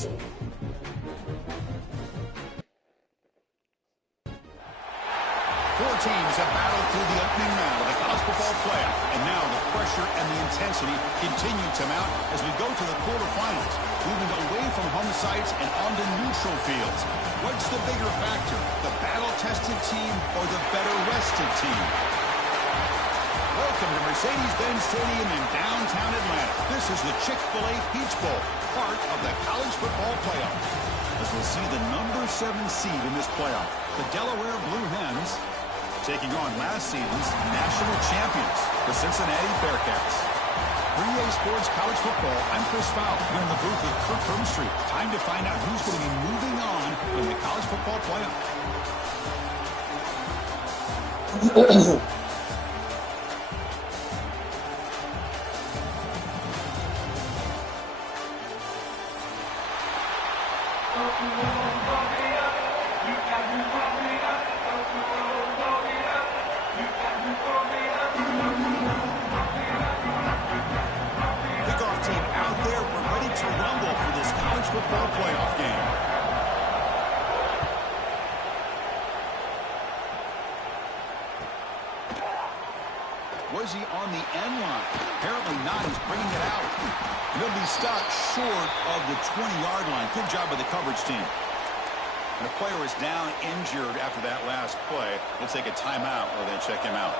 Four teams have battled through the opening round of the college football playoff, and now the pressure and the intensity continue to mount as we go to the quarterfinals, moving away from home sites and onto neutral fields. What's the bigger factor, the battle-tested team or the better-rested team? Welcome to Mercedes-Benz Stadium in downtown Atlanta. This is the Chick-fil-A Peach Bowl, part of the college football playoff. As we'll see the number 7 seed in this playoff, the Delaware Blue Hens, taking on last season's national champions, the Cincinnati Bearcats. 3A Sports College Football, I'm Chris Fowler. We're in the booth with Kirk Hermstreet. Time to find out who's going to be moving on in the college football playoff. Was he on the end line? Apparently not. He's bringing it out. And he'll be stopped short of the 20-yard line. Good job by the coverage team. And a player is down injured after that last play. We'll take a timeout while they check him out.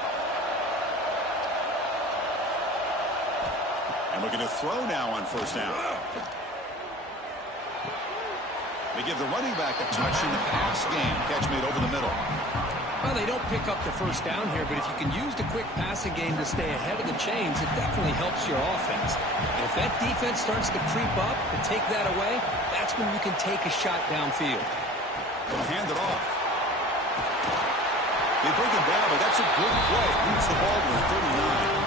And looking to throw now on first down. They give the running back a touch in the pass game. Catch made over the middle. Well, they don't pick up the first down here, but if you can use the quick passing game to stay ahead of the chains, it definitely helps your offense. And if that defense starts to creep up and take that away, that's when you can take a shot downfield. They'll hand it off. They bring it down, but that's a good play. Leads the ball to 39.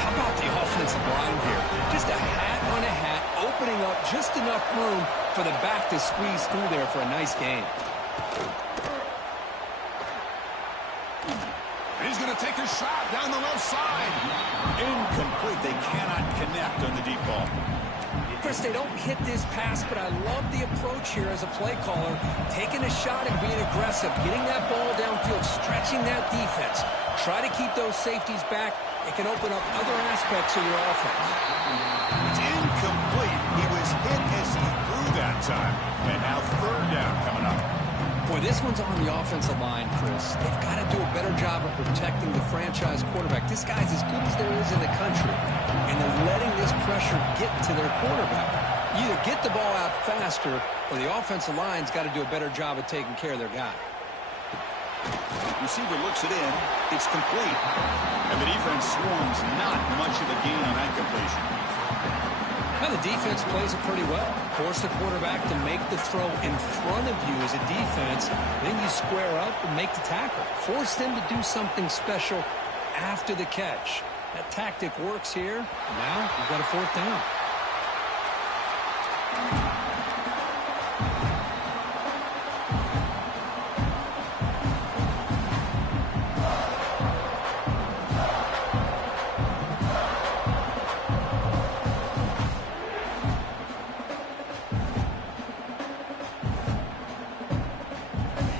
How about the offensive line here? Just a hat on a hat, opening up just enough room for the back to squeeze through there for a nice gain. He's going to take a shot down the left side. Incomplete. They cannot connect on the deep ball. Chris, they don't hit this pass, but I love the approach here as a play caller. Taking a shot and being aggressive, getting that ball downfield, stretching that defense. Try to keep those safeties back. It can open up other aspects of your offense. It's incomplete. He was hit as he threw that time. And now third down coming up. Boy, this one's on the offensive line, Chris. They've got to do a better job of protecting the franchise quarterback. This guy's as good as there is in the country, and they're letting this pressure get to their quarterback. You either get the ball out faster, or the offensive line's got to do a better job of taking care of their guy. Receiver looks it in. It's complete. And the defense swarms not much of a gain on that completion. Now the defense plays it pretty well. Force the quarterback to make the throw in front of you as a defense. Then you square up and make the tackle. Force them to do something special after the catch. That tactic works here. Now you've got a fourth down.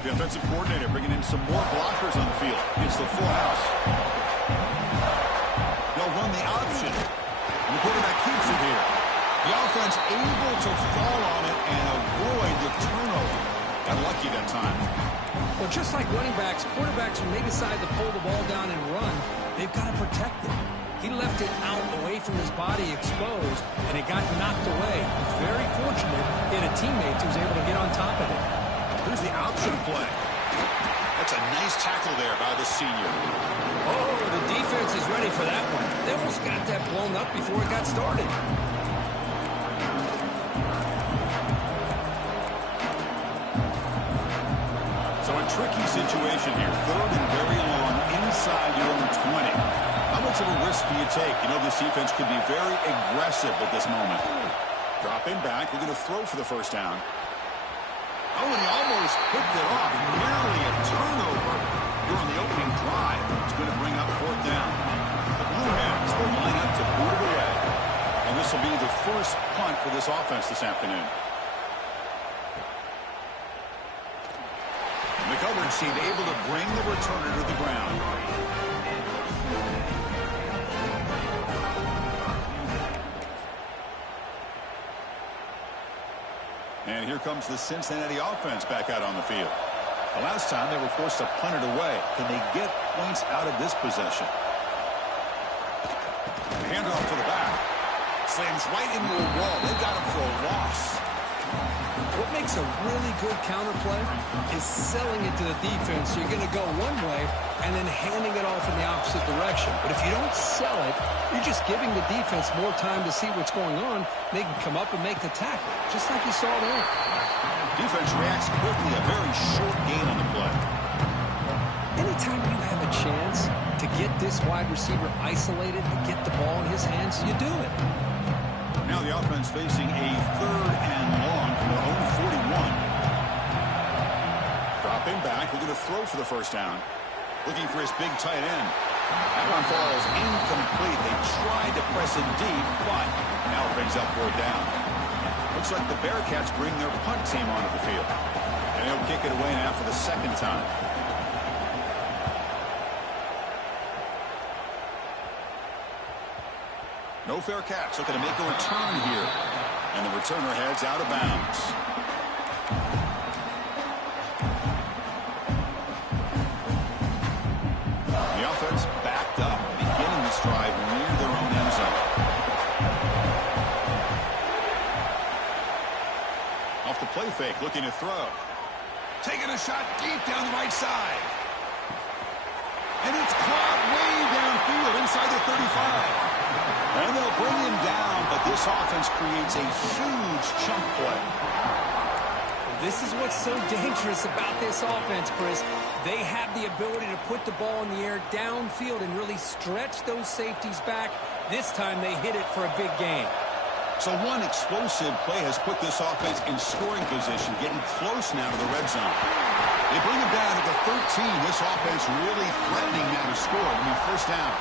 Defensive coordinator bringing in some more blockers on the field. It's the full house. They'll run the option. And the quarterback keeps it here. The offense able to fall on it and avoid the turnover. Got lucky that time. Well, just like running backs, quarterbacks, when they decide to pull the ball down and run, they've got to protect it. He left it out away from his body exposed, and it got knocked away. He's very fortunate he had a teammate who was able to get on top of it. Here's the option play. That's a nice tackle there by the senior. Oh, the defense is ready for that one. They almost got that blown up before it got started. So a tricky situation here. Third and very long inside your own 20. How much of a risk do you take? You know this defense could be very aggressive at this moment. Dropping back. We're going to throw for the first down. Oh, and he almost picked it off. Nearly a turnover here on the opening drive. It's going to bring up fourth down. The Blue Hens will line up to boot it away. And this will be the first punt for this offense this afternoon. The coverage team able to bring the returner to the ground. And here comes the Cincinnati offense back out on the field. The last time they were forced to punt it away. Can they get points out of this possession? Handoff to the back. Slams right into a wall. They got him for a loss. What makes a really good counter play is selling it to the defense. So you're going to go one way and then handing it off in the opposite direction. But if you don't sell it, you're just giving the defense more time to see what's going on. They can come up and make the tackle, just like you saw there. Defense reacts quickly. A very short gain on the play. Anytime you have a chance to get this wide receiver isolated and get the ball in his hands, you do it. Now the offense facing a 3rd and long from their own 41. Dropping back, looking to throw for the first down. Looking for his big tight end. That one falls incomplete. They tried to press it deep, but now it brings up 4th down. Looks like the Bearcats bring their punt team onto the field. And they'll kick it away now for the 2nd time. No fair catch, looking to make a return here. And the returner heads out of bounds. The offense backed up, beginning this drive near their own end zone. Off the play fake, looking to throw. Taking a shot deep down the right side. And it's caught way downfield inside the 35. And they'll bring him down, but this offense creates a huge chunk play. This is what's so dangerous about this offense, Chris. They have the ability to put the ball in the air downfield and really stretch those safeties back. This time they hit it for a big gain. So one explosive play has put this offense in scoring position, getting close now to the red zone. They bring him down at the 13. This offense really threatening now to score. I mean, 1st down.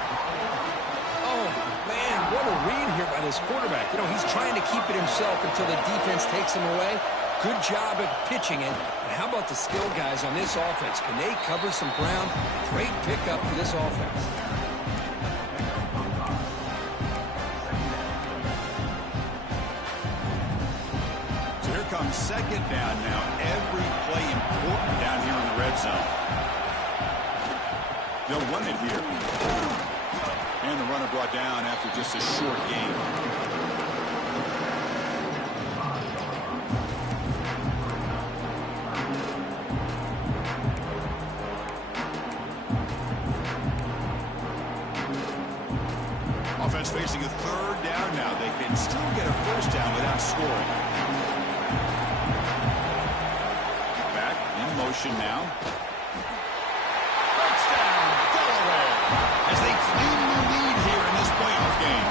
Man, what a read here by this quarterback. You know, he's trying to keep it himself until the defense takes him away. Good job of pitching it. And how about the skill guys on this offense? Can they cover some ground? Great pickup for this offense. So here comes 2nd down now. Every play important down here in the red zone. They'll run it here. And the runner brought down after just a short gain. Offense facing a 3rd down now. They can still get a 1st down without scoring. Back in motion now. Touchdown, Delaware, as they claim the lead here in this playoff game.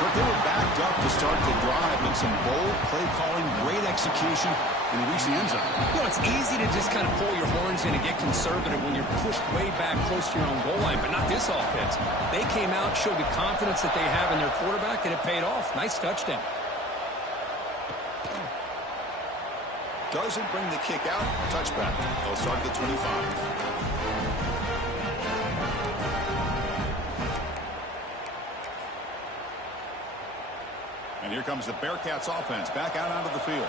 But they were backed up to start the drive, and some bold play calling, great execution, and reach the end zone. You know, it's easy to just kind of pull your horns in and get conservative when you're pushed way back close to your own goal line, but not this offense. They came out, showed the confidence that they have in their quarterback, and it paid off. Nice touchdown. Doesn't bring the kick out. Touchback. They'll start at the 25. And here comes the Bearcats offense back out onto the field.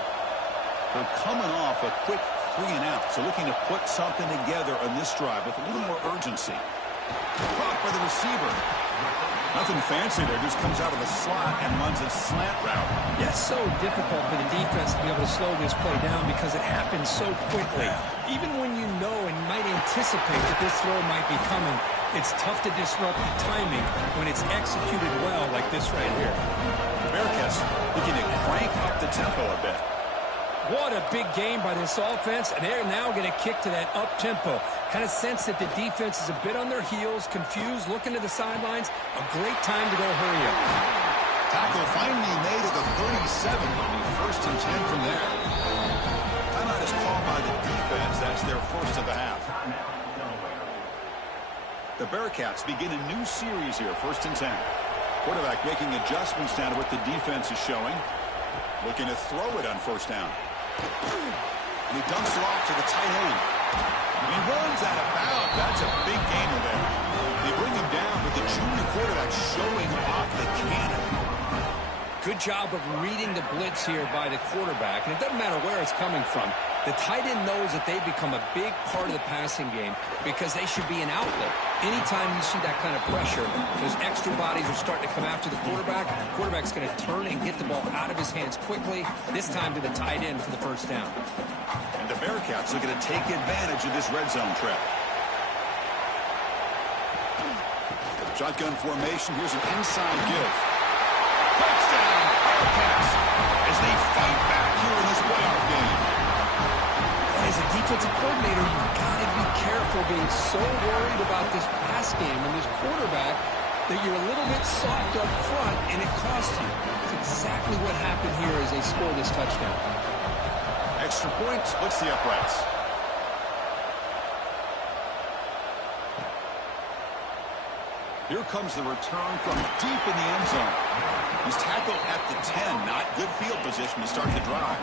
They're coming off a quick 3-and-out, so looking to put something together on this drive with a little more urgency. Caught by the receiver. Nothing fancy there, just comes out of the slot and runs a slant route. Yeah, it's so difficult for the defense to be able to slow this play down because it happens so quickly. Even when you know and might anticipate that this throw might be coming, it's tough to disrupt the timing when it's executed well like this right here. The Bearcats looking to crank up the tempo a bit. What a big game by this offense, and they're now going to kick to that up-tempo. Kind of sense that the defense is a bit on their heels, confused, looking to the sidelines. A great time to go hurry up. Tackle finally made at the 37. It'll be 1st and 10 from there. Timeout is called by the defense. That's their 1st of the half. The Bearcats begin a new series here, 1st and 10. Quarterback making adjustments now to what the defense is showing. Looking to throw it on first down. And he dumps it off to the tight end. And he runs out of bounds. That's a big gainer there. They bring him down, but the junior quarterback showing off the cannon. Good job of reading the blitz here by the quarterback. And it doesn't matter where it's coming from. The tight end knows that they've become a big part of the passing game because they should be an outlet. Anytime you see that kind of pressure, those extra bodies are starting to come after the quarterback. The quarterback's going to turn and get the ball out of his hands quickly, this time to the tight end for the first down. And the Bearcats are going to take advantage of this red zone trip. Shotgun formation. Here's an inside give. Touchdown, Bearcats, as they fight back here in this playoff game. As a defensive coordinator, you've got to be careful being so worried about this pass game and this quarterback that you're a little bit soft up front, and it costs you. It's exactly what happened here as they score this touchdown. Extra point splits the uprights. Here comes the return from deep in the end zone. He's tackled at the 10. Not good field position to start the drive.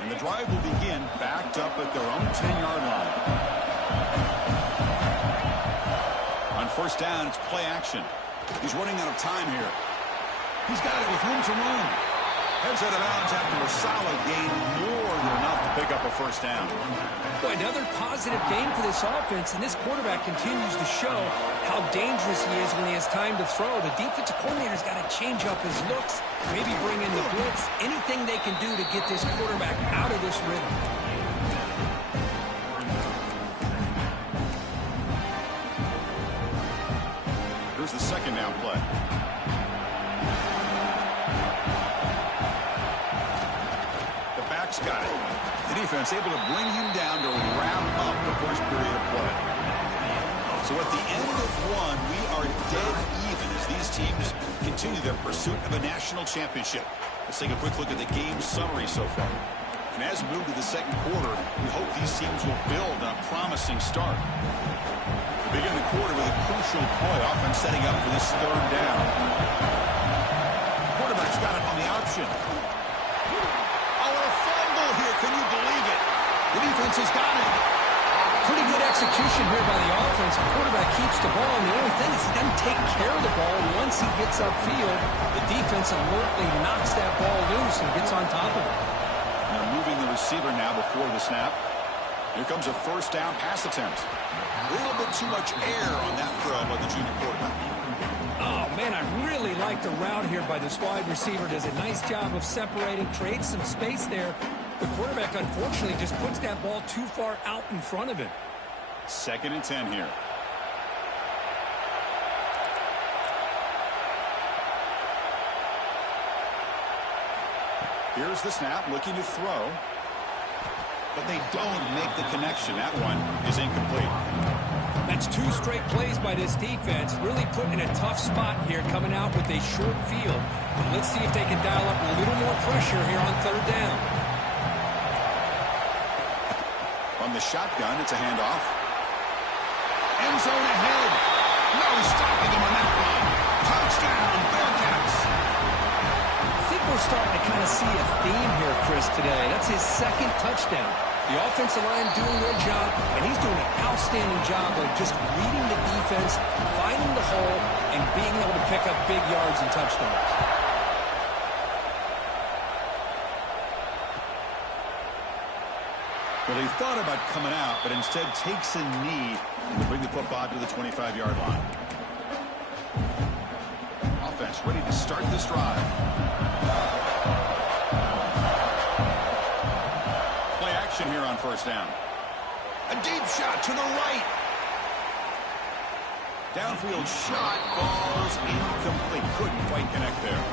And the drive will begin backed up at their own 10-yard line. On first down, it's play action. He's running out of time here. He's got it with room to run. Heads out of bounds after a solid gain, more than enough to pick up a first down. Boy, another positive game for this offense, and this quarterback continues to show how dangerous he is when he has time to throw. The defensive coordinator's got to change up his looks, maybe bring in the blitz, anything they can do to get this quarterback out of this rhythm. Here's the second down play. The back's got it. The defense able to bring him down to wrap up the first period of play. So at the end of one, we are dead even as these teams continue their pursuit of a national championship. Let's take a quick look at the game summary so far. And as we move to the second quarter, we hope these teams will build on a promising start. Begin the quarter with a crucial play, offense setting up for this third down. Quarterback's got it on the option. Oh, a fumble here. Can you believe it? The defense has got it. Pretty good execution here by the offense. The quarterback keeps the ball, and the only thing is he doesn't take care of the ball. Once he gets upfield, the defense alertly knocks that ball loose and gets on top of it. They're moving the receiver now before the snap. Here comes a first down pass attempt. A little bit too much air on that throw by the junior quarterback. Oh, man, I really like the route here by this wide receiver. Does a nice job of separating, creates some space there. The quarterback, unfortunately, just puts that ball too far out in front of him. 2nd and 10 here. Here's the snap, looking to throw. But they don't make the connection. That one is incomplete. That's 2 straight plays by this defense. Really put in a tough spot here, coming out with a short field. But let's see if they can dial up a little more pressure here on third down. On the shotgun, it's a handoff. End zone ahead. No stopping him on that one. Touchdown, Bearcats. I think we're starting to kind of see a theme here, Chris, today. That's his 2nd touchdown. The offensive line doing their job, and he's doing an outstanding job of just reading the defense, finding the hole, and being able to pick up big yards and touchdowns. Well, he thought about coming out, but instead takes a knee to bring the football to the 25-yard line. Offense ready to start this drive. Play action here on first down. A deep shot to the right. Downfield shot falls incomplete. Couldn't quite connect there.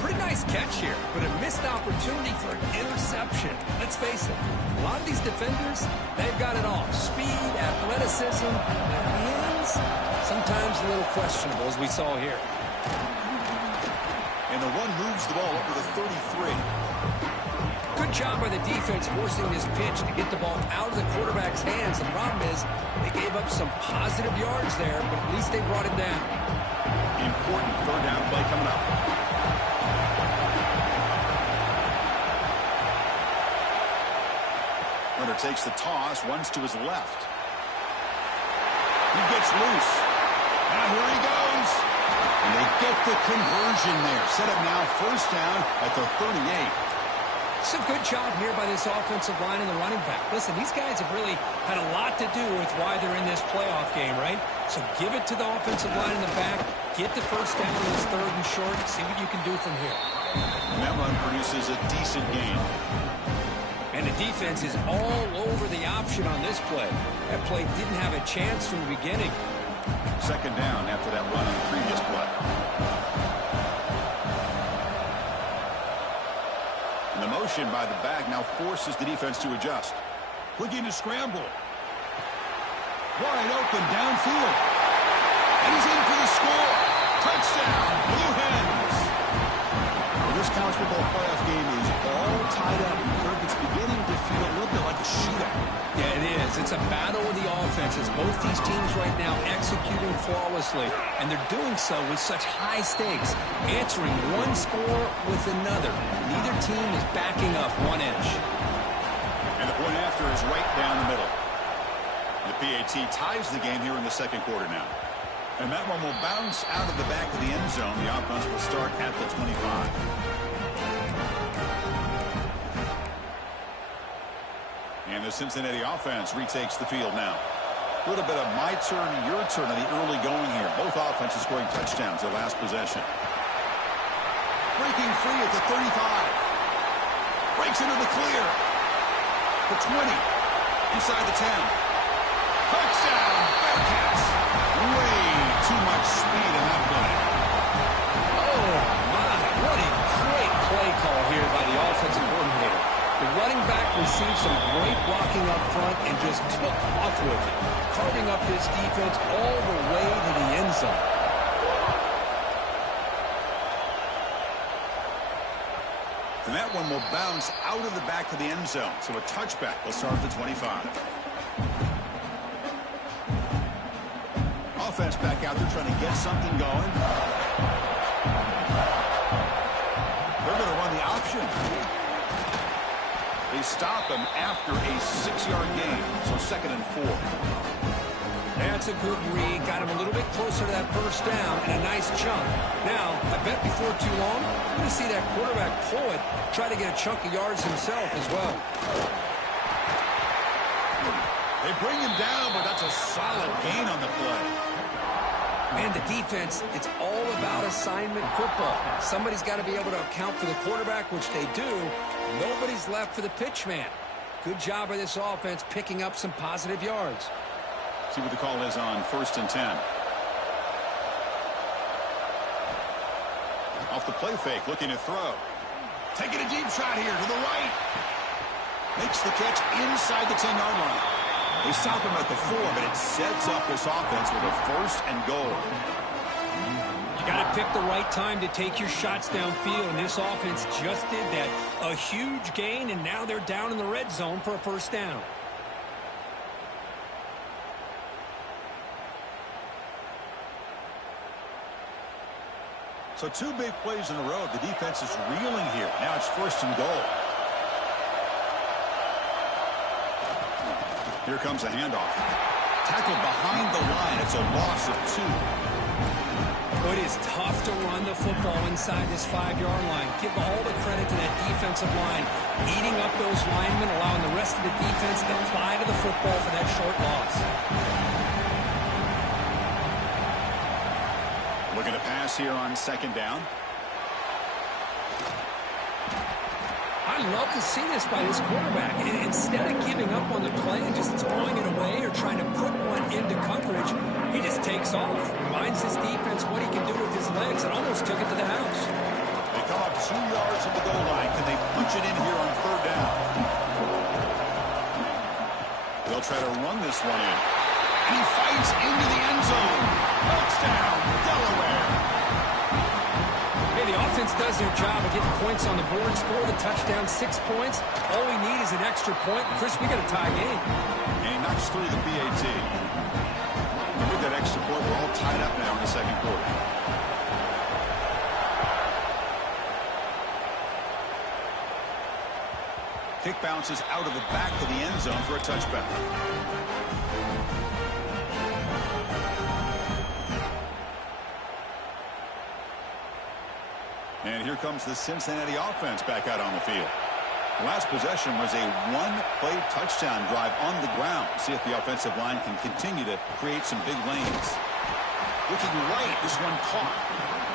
Pretty nice catch here, but a missed opportunity for an interception. Let's face it, a lot of these defenders, they've got it all. Speed, athleticism, their hands, sometimes a little questionable, as we saw here. And moves the ball up to the 33. Good job by the defense forcing this pitch to get the ball out of the quarterback's hands. The problem is they gave up some positive yards there, but at least they brought it down. Important third down play coming up. Runner takes the toss, runs to his left. He gets loose. Now here he goes. And they get the conversion there. Set up now first down at the 38. It's a good job here by this offensive line and the running back. Listen, these guys have really had a lot to do with why they're in this playoff game, right? So give it to the offensive line in the back. Get the first down in this third and short. See what you can do from here. And that run produces a decent gain. And the defense is all over the option on this play. That play didn't have a chance from the beginning. Second down after that run on the previous play. And the motion by the back now forces the defense to adjust. Looking to scramble. Wide open downfield. And he's in for the score. Touchdown, Blue Hens. Well, this college football playoff game is all tied up. It's beginning to feel a little bit like a shootout. Yeah, it is. It's a battle of the offenses. Both these teams right now executing flawlessly, and they're doing so with such high stakes, answering one score with another. Neither team is backing up 1 inch. And the point after is right down the middle. The PAT ties the game here in the second quarter now. And that one will bounce out of the back of the end zone. The offense will start at the 25. And the Cincinnati offense retakes the field now. A little bit of my turn, your turn on the early going here. Both offenses scoring touchdowns their last possession. Breaking free at the 35. Breaks into the clear. The 20. Inside the 10. Touchdown, Bearcats. Way too much speed in that play. Oh, my. What a great play call here by the offensive coordinator. The running back received some great blocking up front and just took off with it, carving up this defense all the way to the end zone. And that one will bounce out of the back of the end zone. So a touchback will start at the 25. Offense back out there trying to get something going. They're going to run the option. They stop him after a 6-yard gain, so 2nd and 4. That's a good read. Got him a little bit closer to that first down and a nice chunk. Now, I bet before too long, we're going to see that quarterback pull it, try to get a chunk of yards himself as well. They bring him down, but that's a solid gain on the play. Man, the defense, it's all about assignment football. Somebody's got to be able to account for the quarterback, which they do. Nobody's left for the pitch man. Good job by this offense picking up some positive yards. See what the call is on 1st and 10. Off the play fake, looking to throw. Taking a deep shot here to the right. Makes the catch inside the 10-yard line. They stop him at the 4, but it sets up this offense with a 1st and goal. You got to pick the right time to take your shots downfield, and this offense just did that. A huge gain, and now they're down in the red zone for a first down. So 2 big plays in a row. The defense is reeling here. Now it's 1st and goal. Here comes a handoff. Tackled behind the line. It's a loss of 2. It is tough to run the football inside this 5-yard line. Give all the credit to that defensive line, eating up those linemen, allowing the rest of the defense to fly to the football for that short loss. Looking to pass here on 2nd down. I love to see this by this quarterback. And instead of giving up on the play and just throwing it away or trying to put one into coverage, he just takes off. Reminds his defense what he can do with his legs and almost took it to the house. They come up 2 yards from the goal line. Can they punch it in here on 3rd down? They'll try to run this one in. And he fights into the end zone. Touchdown, Delaware. Hey, the offense does their job of getting points on the board, score the touchdown, 6 points. All we need is an extra point. Chris, we got a tie game. And he knocks through the PAT. And with that extra point, we're all tied up now in the second quarter. Kick bounces out of the back of the end zone for a touchback. And here comes the Cincinnati offense back out on the field. Last possession was a one-play touchdown drive on the ground. See if the offensive line can continue to create some big lanes. Looking right, this one caught.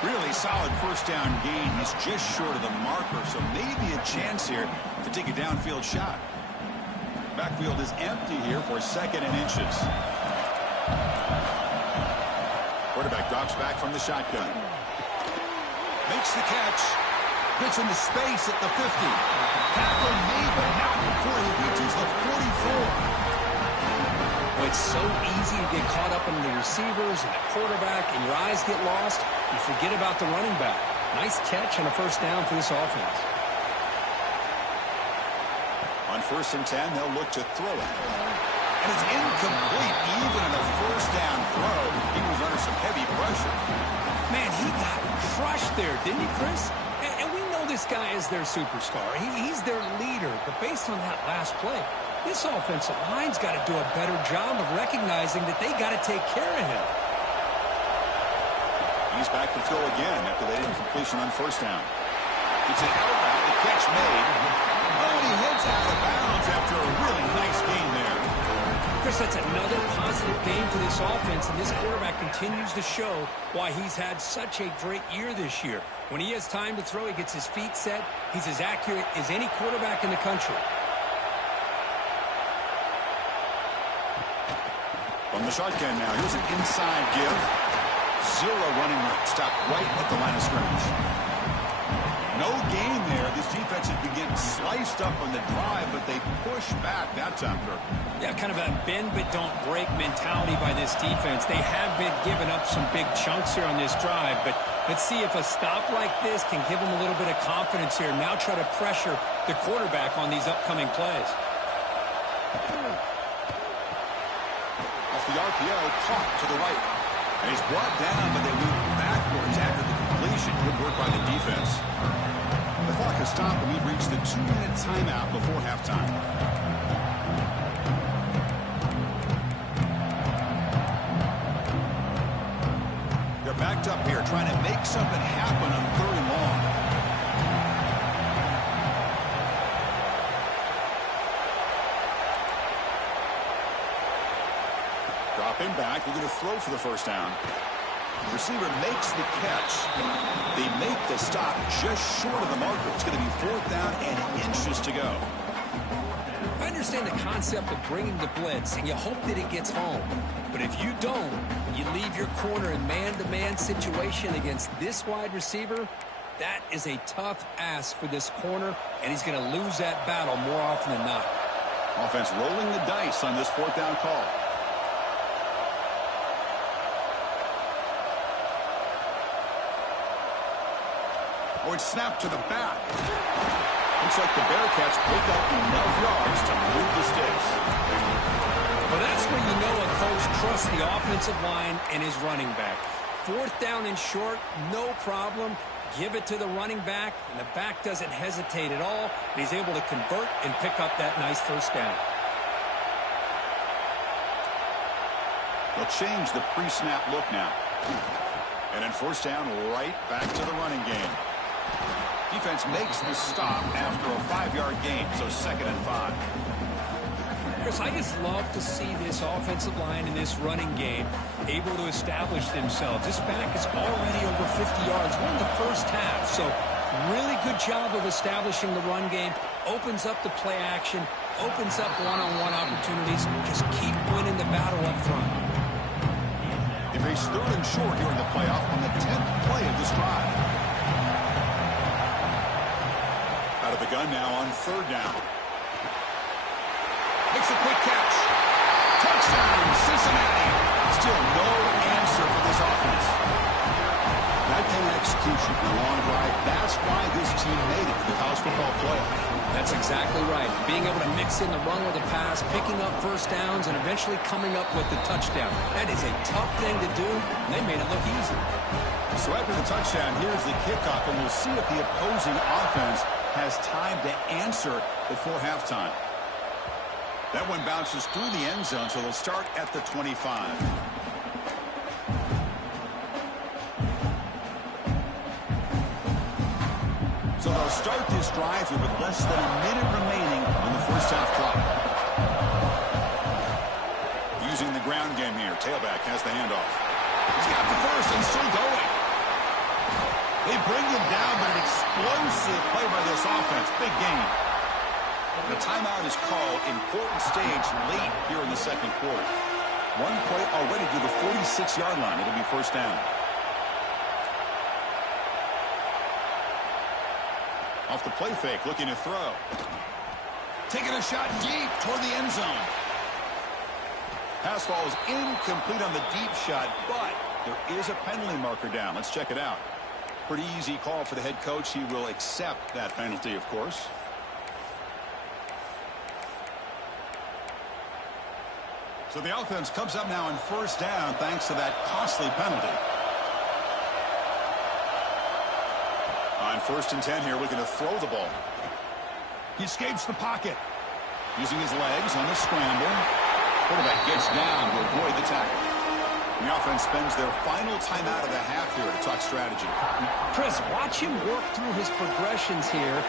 Really solid first down gain. He's just short of the marker, so maybe a chance here to take a downfield shot. Backfield is empty here for 2nd and inches. Quarterback drops back from the shotgun. Makes the catch. Gets into space at the 50. Tackle made, but not before he reaches the 44. It's so easy to get caught up in the receivers and the quarterback, and your eyes get lost. You forget about the running back. Nice catch and a first down for this offense. On 1st and 10, they'll look to throw it. And it's incomplete, even in a first down throw. He was under some heavy pressure. Man, he got crushed there, didn't he, Chris? And we know this guy is their superstar. He's their leader. But based on that last play, this offensive line's got to do a better job of recognizing that they got to take care of him. He's back to throw again after that incompletion on 1st down. It's an out route, the catch made. Oh, and he heads out of bounds after a really nice gain there. Chris, that's another positive game for this offense, and this quarterback continues to show why he's had such a great year this year. When he has time to throw, he gets his feet set. He's as accurate as any quarterback in the country. From the shotgun now, here's an inside give. Zero running room. Stop right at the line of scrimmage. No gain there. This defense has been getting sliced up on the drive, but they push back that time. Yeah, kind of a bend but don't break mentality by this defense. They have been giving up some big chunks here on this drive, but let's see if a stop like this can give them a little bit of confidence here. Now try to pressure the quarterback on these upcoming plays. The RPO caught to the right. And he's brought down, but they move backwards after the completion. Good work by the defense. The clock has stopped, and we've reached the 2-minute timeout before halftime. They're backed up here, trying to make something happen on 3rd and long. Dropping back, we're going to throw for the first down. The receiver makes the catch. They make the stop just short of the marker. It's going to be 4th down and inches to go. I understand the concept of bringing the blitz, and you hope that it gets home. But if you don't, you leave your corner in man-to-man situation against this wide receiver, that is a tough ask for this corner, and he's going to lose that battle more often than not. Offense rolling the dice on this 4th down call. Or it's snapped to the back. Looks like the Bearcats pick up enough yards to move the sticks. Well, that's where you know a coach trusts the offensive line and his running back. 4th down and short, no problem. Give it to the running back, and the back doesn't hesitate at all. And he's able to convert and pick up that nice first down. They'll change the pre-snap look now. And then 1st down, right back to the running game. Defense makes the stop after a 5-yard gain, so 2nd and 5. Chris, I just love to see this offensive line in this running game able to establish themselves. This back is already over 50 yards. We're in the first half, so really good job of establishing the run game. Opens up the play action, opens up one-on-one opportunities. Just keep winning the battle up front. They face 3rd and short here in the playoff on the 10th play of this drive. Out of the gun now on 3rd down. Makes a quick catch. Touchdown, Cincinnati. Still no answer for this offense. That connects execution in a long drive. That's why this team made it to the college football playoff. That's exactly right. Being able to mix in the run with the pass, picking up first downs, and eventually coming up with the touchdown. That is a tough thing to do, and they made it look easy. So after the touchdown, here's the kickoff, and we'll see if the opposing offense has time to answer before halftime. That one bounces through the end zone, so they'll start at the 25. So they'll start this drive here with less than a minute remaining on the first half clock. Using the ground game here. Tailback has the handoff. He's got the first and still going. They bring him down, but an explosive play by this offense. Big game. The timeout is called. Important stage late here in the second quarter. One play already to the 46-yard line. It'll be first down. Off the play fake, looking to throw. Taking a shot deep toward the end zone. Pass ball is incomplete on the deep shot, but there is a penalty marker down. Let's check it out. Pretty easy call for the head coach. He will accept that penalty, of course. So the offense comes up now on first down thanks to that costly penalty. On first and 10 here, looking to throw the ball. He escapes the pocket. Using his legs on the scramble. Quarterback gets down to avoid the tackle. The offense spends their final timeout of the half here to talk strategy. Chris, watch him work through his progressions here.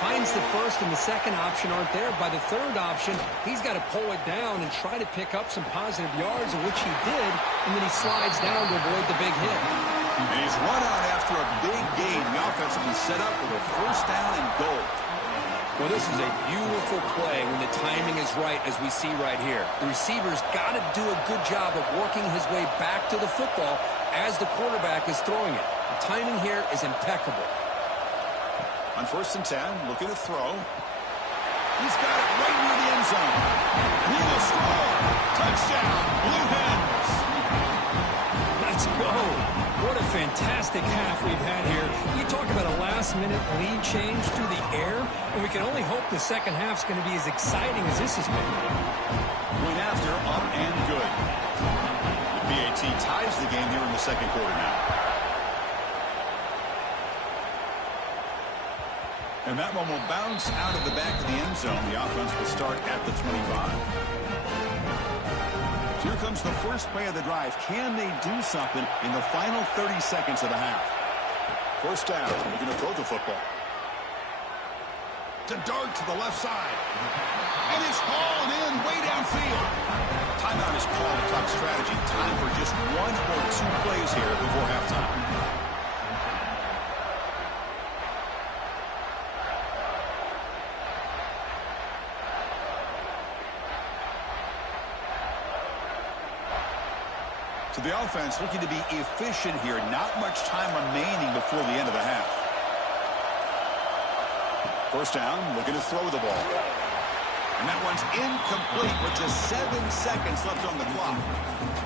Finds the first and the second option aren't there. By the third option, he's got to pull it down and try to pick up some positive yards, of which he did, and then he slides down to avoid the big hit. And he's run out after a big gain. The offense will be set up with a first down and goal. Well, this is a beautiful play when the timing is right, as we see right here. The receiver's got to do a good job of working his way back to the football as the quarterback is throwing it. The timing here is impeccable. On first and 10, looking to throw. He's got it right near the end zone. He will score. Touchdown, Blue Hens. Let's go. What a fantastic half we've had here. You talk about a last-minute lead change through the air, and we can only hope the second half's going to be as exciting as this has been. Point after, up and good. The PAT ties the game here in the second quarter now. And that one will bounce out of the back of the end zone. The offense will start at the 25. Here comes the first play of the drive. Can they do something in the final 30 seconds of the half? First down. They're going to throw the football. To dart to the left side. And it's hauled in way downfield. Timeout is called to talk strategy. Time for just one or two plays here before halftime. So the offense looking to be efficient here. Not much time remaining before the end of the half. First down, looking to throw the ball. And that one's incomplete with just 7 seconds left on the clock.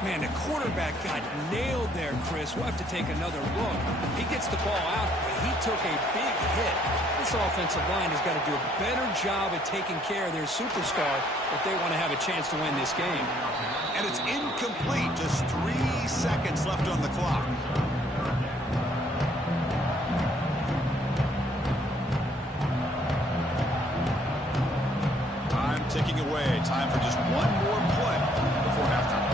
Man, the quarterback got nailed there, Chris. We'll have to take another look. He gets the ball out, but he took a big hit. This offensive line has got to do a better job at taking care of their superstar if they want to have a chance to win this game. And it's incomplete. Just 3 seconds left on the clock. Time ticking away. Time for just one more play before halftime.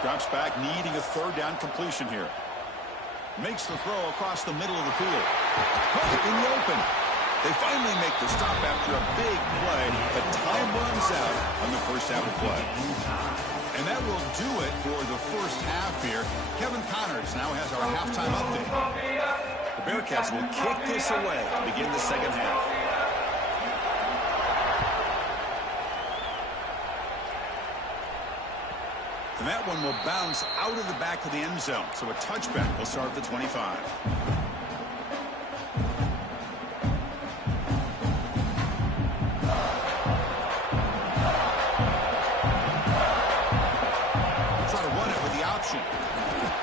Drops back, needing a third down completion here. Makes the throw across the middle of the field. Hook in the open. They finally make the stop after a big play, but time runs out on the first half of play. And that will do it for the first half here. Kevin Connors now has our halftime update. The Bearcats will kick this away to begin the second half. And that one will bounce out of the back of the end zone. So a touchback will start at the 25.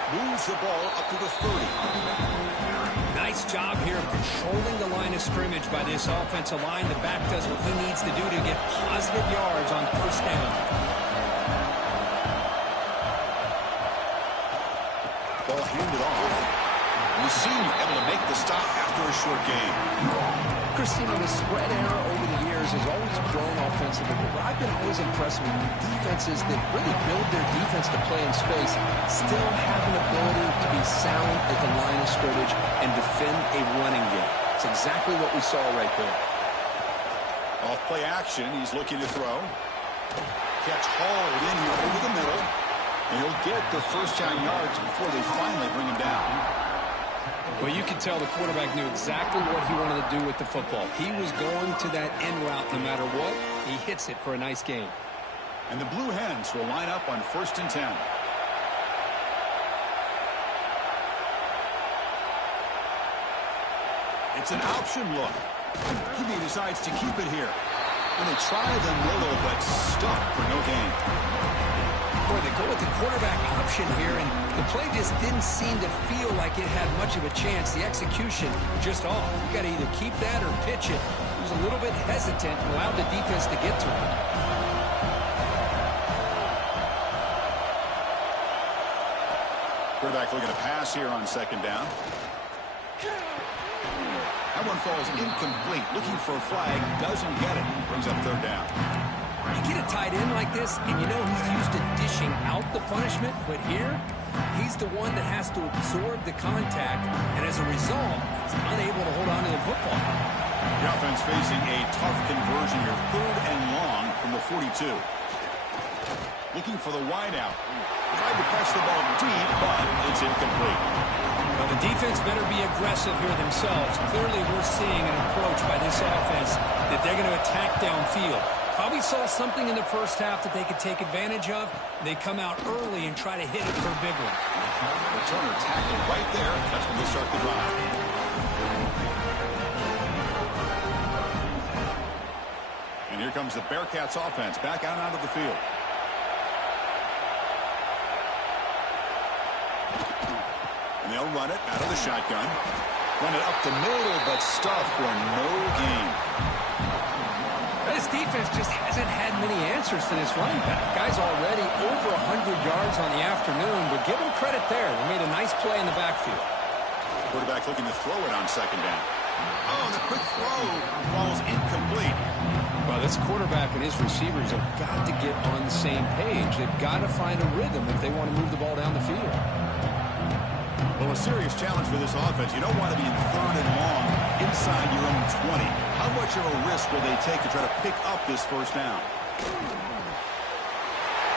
Moves the ball up to the 30. Nice job here of controlling the line of scrimmage by this offensive line. The back does what he needs to do to get positive yards on first down. Ball handed off. And the senior able to make the stop after a short gain. Christina, the spread error over the years has always grown offensively, but I've been always impressed with defenses that really build their defense to play in space, still have an ability to be sound at the line of scrimmage and defend a running game. It's exactly what we saw right there. Off play action, he's looking to throw. Catch hauled in here over the middle. And he'll get the first down yards before they finally bring him down. Well, you can tell the quarterback knew exactly what he wanted to do with the football. He was going to that end route no matter what. He hits it for a nice gain. And the Blue Hens will line up on 1st and 10. It's an option look. QB decides to keep it here. And they try the middle, but stuck for no gain. Boy, they go with the quarterback option here, and the play just didn't seem to feel like it had much of a chance. The execution just off. You got to either keep that or pitch it. He was a little bit hesitant and allowed the defense to get to him. Quarterback looking to pass here on 2nd down. That one falls incomplete. Looking for a flag. Doesn't get it. Brings up 3rd down. You get a tight end like this, and you know he's used to dishing out the punishment, but here, he's the one that has to absorb the contact, and as a result, he's unable to hold on to the football. The offense facing a tough conversion here. 3rd and long from the 42. Looking for the wideout. Tried to press the ball deep, but it's incomplete. Well, the defense better be aggressive here themselves. Clearly, we're seeing an approach by this offense that they're going to attack downfield. Probably saw something in the first half that they could take advantage of. They come out early and try to hit it for a big one. Returner tackled right there. That's when they start the drive. And here comes the Bearcats offense back out onto the field. And they'll run it out of the shotgun. Run it up the middle, but stuffed for no gain. This defense just hasn't had many answers to this running back. Guy's already over 100 yards on the afternoon, but give him credit there. They made a nice play in the backfield. Quarterback looking to throw it on 2nd down. Oh, the quick throw falls incomplete. Well, this quarterback and his receivers have got to get on the same page. They've got to find a rhythm if they want to move the ball down the field. Well, a serious challenge for this offense. You don't want to be in 3rd and long inside your own 20. How much of a risk will they take to try to pick up this first down?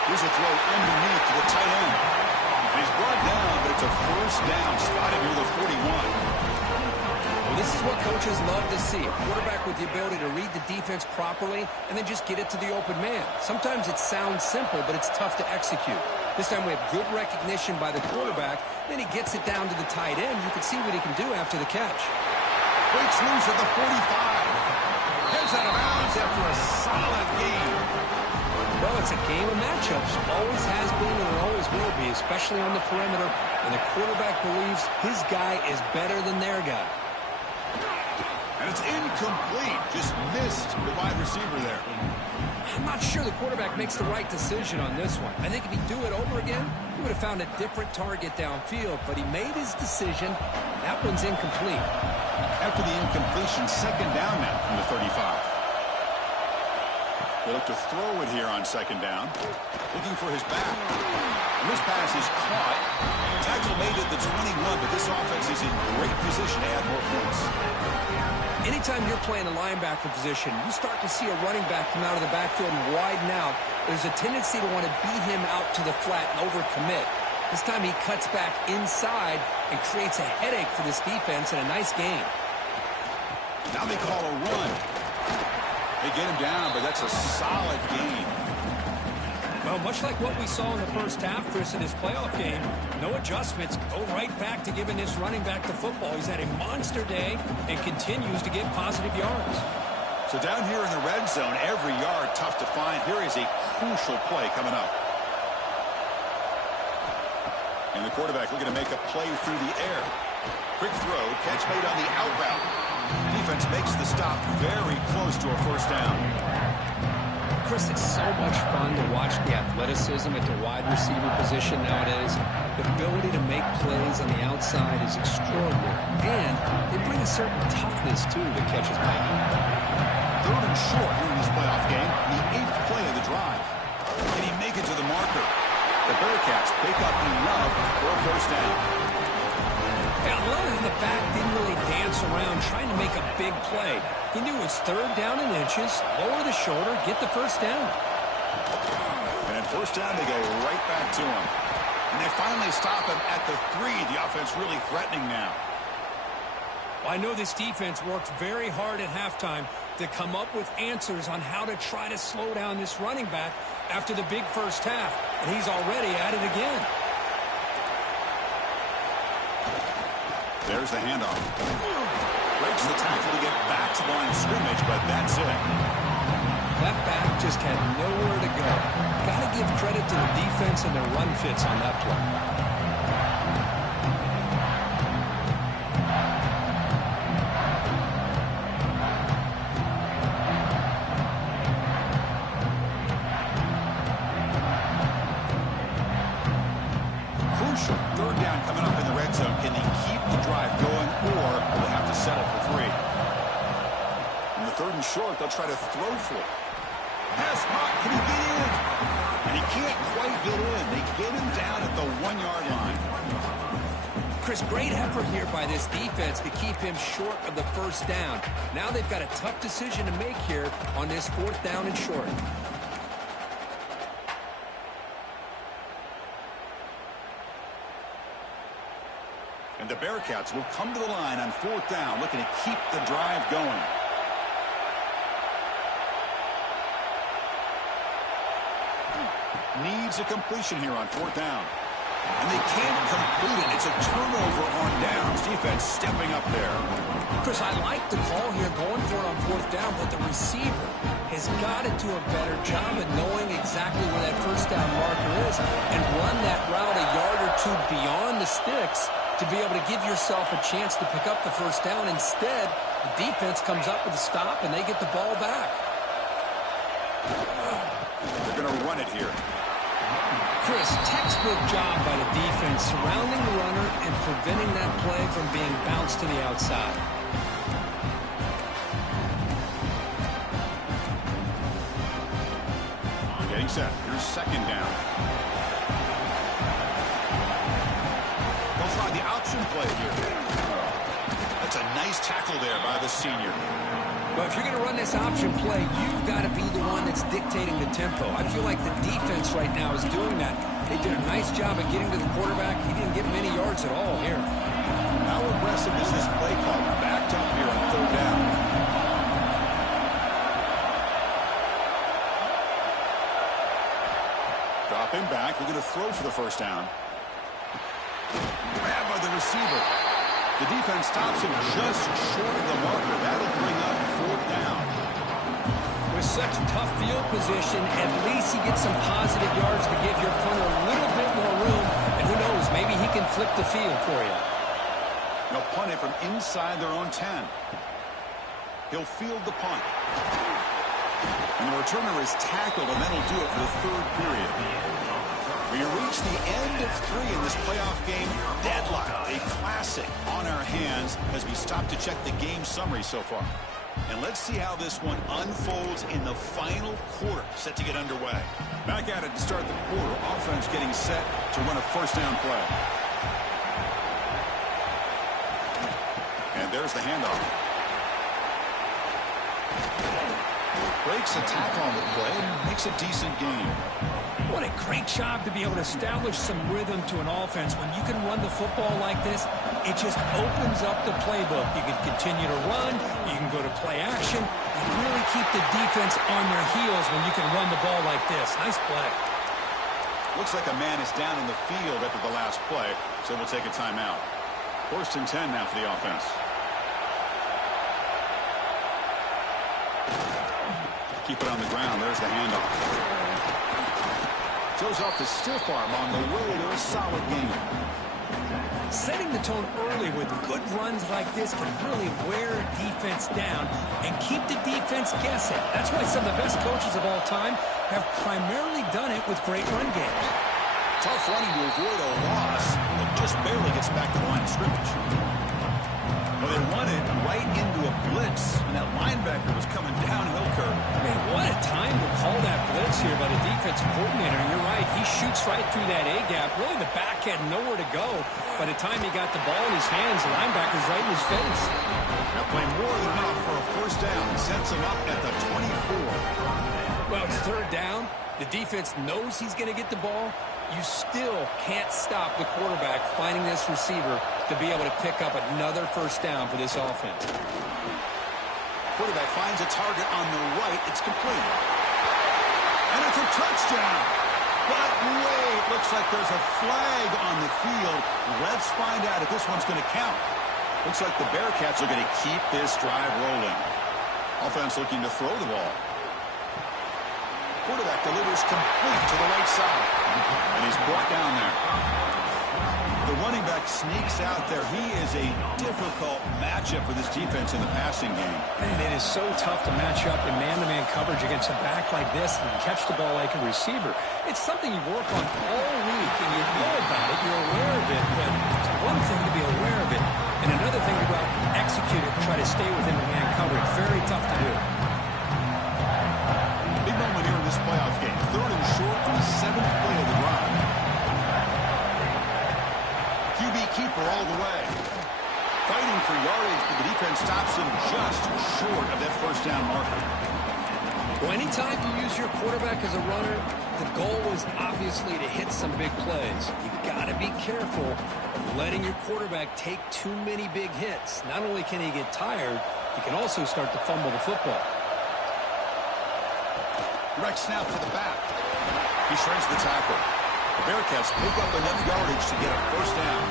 Here's a throw underneath to the tight end. And he's brought down, but it's a first down spotted near the 41. Well, this is what coaches love to see. A quarterback with the ability to read the defense properly and then just get it to the open man. Sometimes it sounds simple, but it's tough to execute. This time we have good recognition by the quarterback. Then he gets it down to the tight end. You can see what he can do after the catch. Breaks loose at the 45. Heads out of bounds after a solid game. Well, it's a game of matchups. Always has been and it always will be, especially on the perimeter. And the quarterback believes his guy is better than their guy. And it's incomplete. Just missed the wide receiver there. I'm not sure the quarterback makes the right decision on this one. I think if he'd do it over again, he would have found a different target downfield. But he made his decision. That one's incomplete. After the incompletion, 2nd down now from the 35. They look to throw it here on 2nd down. Looking for his back. And this pass is caught. Tackle made at the 21, but this offense is in great position to add more points. Anytime you're playing a linebacker position, you start to see a running back come out of the backfield and widen out. There's a tendency to want to beat him out to the flat and overcommit. This time he cuts back inside and creates a headache for this defense and a nice game. Now they call a run. They get him down, but that's a solid gain. Well, much like what we saw in the first half, Chris, in his playoff game, no adjustments. Go right back to giving this running back the football. He's had a monster day and continues to get positive yards. So down here in the red zone, every yard tough to find. Here is a crucial play coming up. And the quarterback looking to make a play through the air. Quick throw, catch made on the out route. Defense makes the stop very close to a first down. Chris, it's so much fun to watch the athleticism at the wide receiver position nowadays. The ability to make plays on the outside is extraordinary. And they bring a certain toughness, too, that catches my eye. 3rd and short here in this playoff game, the 8th play of the drive. Can he make it to the marker? The Bearcats pick up enough for a first down. Yeah, Leonard in the back didn't really dance around trying to make a big play. He knew it was 3rd down in inches, lower the shoulder, get the first down. And at first down, they go right back to him. And they finally stop him at the 3. The offense really threatening now. Well, I know this defense worked very hard at halftime to come up with answers on how to try to slow down this running back after the big first half. And he's already at it again. There's the handoff. Breaks the tackle to get back to the line of scrimmage, but that's it. That back just had nowhere to go. Got to give credit to the defense and their run fits on that play. Crucial 3rd down coming up in the red zone. Can they keep the drive going, or will they have to settle for 3? In the 3rd and short, they'll try to throw for it. Pass caught. Can he get in? And he can't quite get in. They get him down at the 1-yard line. Chris, great effort here by this defense to keep him short of the first down. Now they've got a tough decision to make here on this 4th down and short. And the Bearcats will come to the line on 4th down, looking to keep the drive going. Needs a completion here on 4th down. And they can't complete it. It's a turnover on downs. Defense stepping up there. Chris, I like the call here going for it on 4th down, but the receiver has got to do a better job of knowing exactly where that first down marker is and run that route a yard or 2 beyond the sticks to be able to give yourself a chance to pick up the first down. Instead, the defense comes up with a stop and they get the ball back. They're going to run it here. Chris, textbook job by the defense surrounding the runner and preventing that play from being bounced to the outside. Getting set. Here's 2nd down. They'll try the option play here. That's a nice tackle there by the senior. Well, if you're going to run this option play, you've got to be the one that's dictating the tempo. I feel like the defense right now is doing that. They did a nice job of getting to the quarterback. He didn't get many yards at all here. How aggressive is this play call? Backed up here on 3rd down. Dropping back. We're going to throw for the first down. Grab by the receiver. The defense stops him just short of the marker. That'll bring up 4th down. With such tough field position, at least he gets some positive yards to give your punter a little bit more room. And who knows, maybe he can flip the field for you. They'll punt it from inside their own 10. He'll field the punt. And the returner is tackled, and that'll do it for the 3rd period. We reach the end of 3 in this playoff game. Deadlock, a classic on our hands as we stop to check the game summary so far. And let's see how this one unfolds in the final quarter, set to get underway. Back at it to start the quarter. Offense getting set to run a first down play. And there's the handoff. Breaks a tackle on the play and makes a decent gain. What a great job to be able to establish some rhythm to an offense. When you can run the football like this, it just opens up the playbook. You can continue to run. You can go to play action. You really keep the defense on their heels when you can run the ball like this. Nice play. Looks like a man is down in the field after the last play, so we'll take a timeout. 1st and 10 now for the offense. Keep it on the ground. There's the handoff. Shows off the stiff arm on the way to a solid game. Setting the tone early with good runs like this can really wear a defense down and keep the defense guessing. That's why some of the best coaches of all time have primarily done it with great run games. Tough running to avoid a loss, but just barely gets back to the line of scrimmage. Well, they run it right into a blitz, and that linebacker was coming downhill curve. Man, what a time to call that blitz here by the defensive coordinator. And you're right, he shoots right through that A-gap. Really, the back had nowhere to go. By the time he got the ball in his hands, the linebacker's right in his face. Now playing more than enough for a first down. Sets him up at the 24. Well, it's third down. The defense knows he's going to get the ball. You still can't stop the quarterback finding this receiver to be able to pick up another first down for this offense. Quarterback finds a target on the right. It's complete. And it's a touchdown. But wait, looks like there's a flag on the field. Let's find out if this one's going to count. Looks like the Bearcats are going to keep this drive rolling. Offense looking to throw the ball. Quarterback delivers complete to the right side. And he's brought down there. The running back sneaks out there. He is a difficult matchup for this defense in the passing game. Man, it is so tough to match up in man-to-man coverage against a back like this and catch the ball like a receiver. It's something you work on all week, and you know about it. You're aware of it, but it's one thing to be aware of it, and another thing to go out and execute it and try to stay within the man coverage. Very tough to do. Big moment here in this playoff game. Third and short on the 7th play of the drive. QB keeper all the way. Fighting for yardage, but the defense stops him just short of that first down marker. Well, anytime you use your quarterback as a runner, the goal is obviously to hit some big plays. You've got to be careful of letting your quarterback take too many big hits. Not only can he get tired, he can also start to fumble the football. Direct snap to the back. He shreds the tackle. The Bearcats pick up enough yardage to get a first down.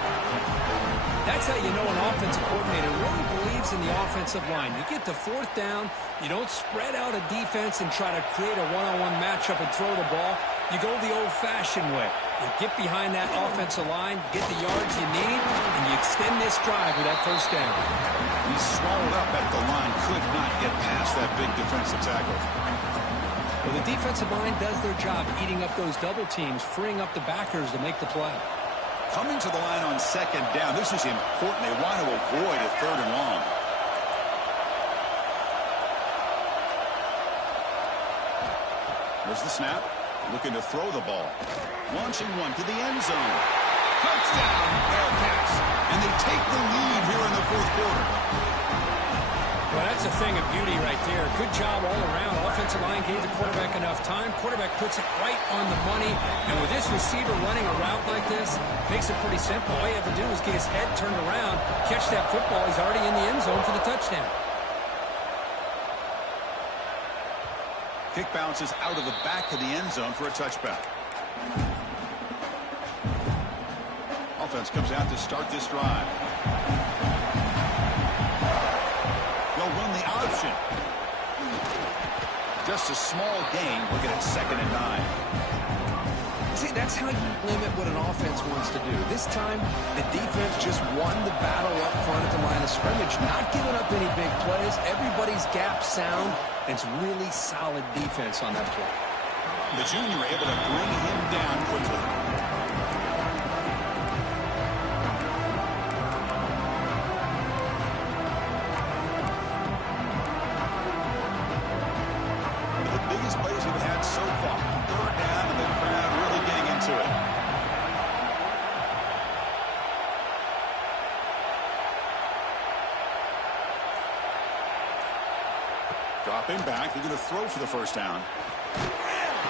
That's how you know an offensive coordinator really believes in the offensive line. You get to fourth down, you don't spread out a defense and try to create a one-on-one matchup and throw the ball. You go the old-fashioned way. You get behind that offensive line, get the yards you need, and you extend this drive with that first down. He's swallowed up at the line, could not get past that big defensive tackle. Well, the defensive line does their job eating up those double teams, freeing up the backers to make the play. Coming to the line on second down, this is important. They want to avoid a third and long. There's the snap. Looking to throw the ball. Launching one to the end zone. Touchdown, Bearcats. And they take the lead here in the fourth quarter. Well, that's a thing of beauty right there. Good job all around. Offensive line gave the quarterback enough time. Quarterback puts it right on the money. And with this receiver running a route like this, makes it pretty simple. All you have to do is get his head turned around, catch that football. He's already in the end zone for the touchdown. Kick bounces out of the back of the end zone for a touchback. Offense comes out to start this drive. They'll run the option. Just a small gain. Looking at 2nd and 9. See, that's how you limit what an offense wants to do. This time, the defense just won the battle up front at the line of scrimmage, not giving up any big plays. Everybody's gap sound. It's really solid defense on that play. The junior able to bring him down quickly. The biggest plays we've had so far. Third down and the crowd really getting into it. Dropping back, they're going to throw for the first down.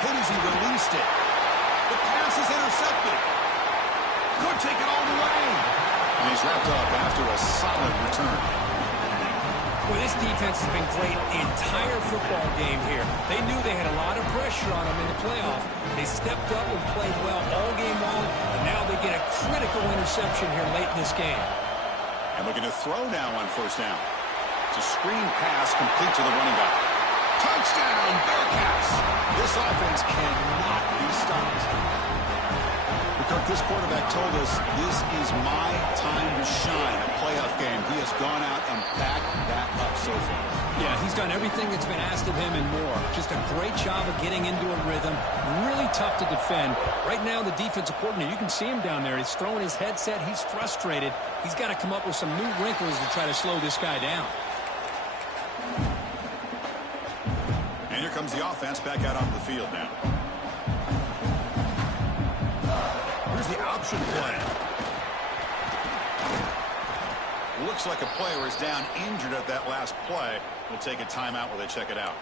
Hit as he released it. The pass is intercepted. Could take it all the way. And he's wrapped up after a solid return. Well, this defense has been great the entire football game here. They knew they had a lot of pressure on them in the playoff. They stepped up and played well all game long, and now they get a critical interception here late in this game. And looking to throw now on first down. It's a screen pass complete to the running back. Touchdown, Bearcats! This offense cannot be stopped. Kirk, this quarterback told us this is my time to shine, a playoff game. He has gone out and backed that up so far. Yeah, he's done everything that's been asked of him and more. Just a great job of getting into a rhythm. Really tough to defend. Right now, the defensive coordinator, you can see him down there. He's throwing his headset. He's frustrated. He's got to come up with some new wrinkles to try to slow this guy down. And here comes the offense back out onto the field now. Here's the option play. Looks like a player is down injured at that last play. We'll take a timeout while they check it out.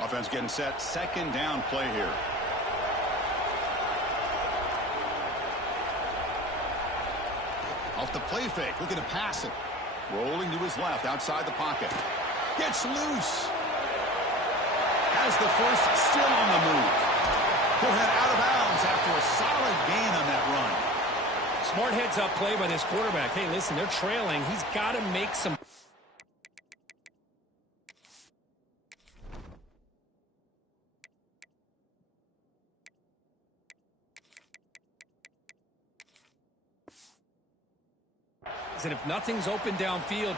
Offense getting set. Second down play here. Off the play fake. Looking to pass it. Rolling to his left outside the pocket. Gets loose. Has the first, still on the move. He'll head out of bounds after a solid gain on that run. Smart heads-up play by this quarterback. Hey, listen, they're trailing. He's got to make some... And if nothing's open downfield...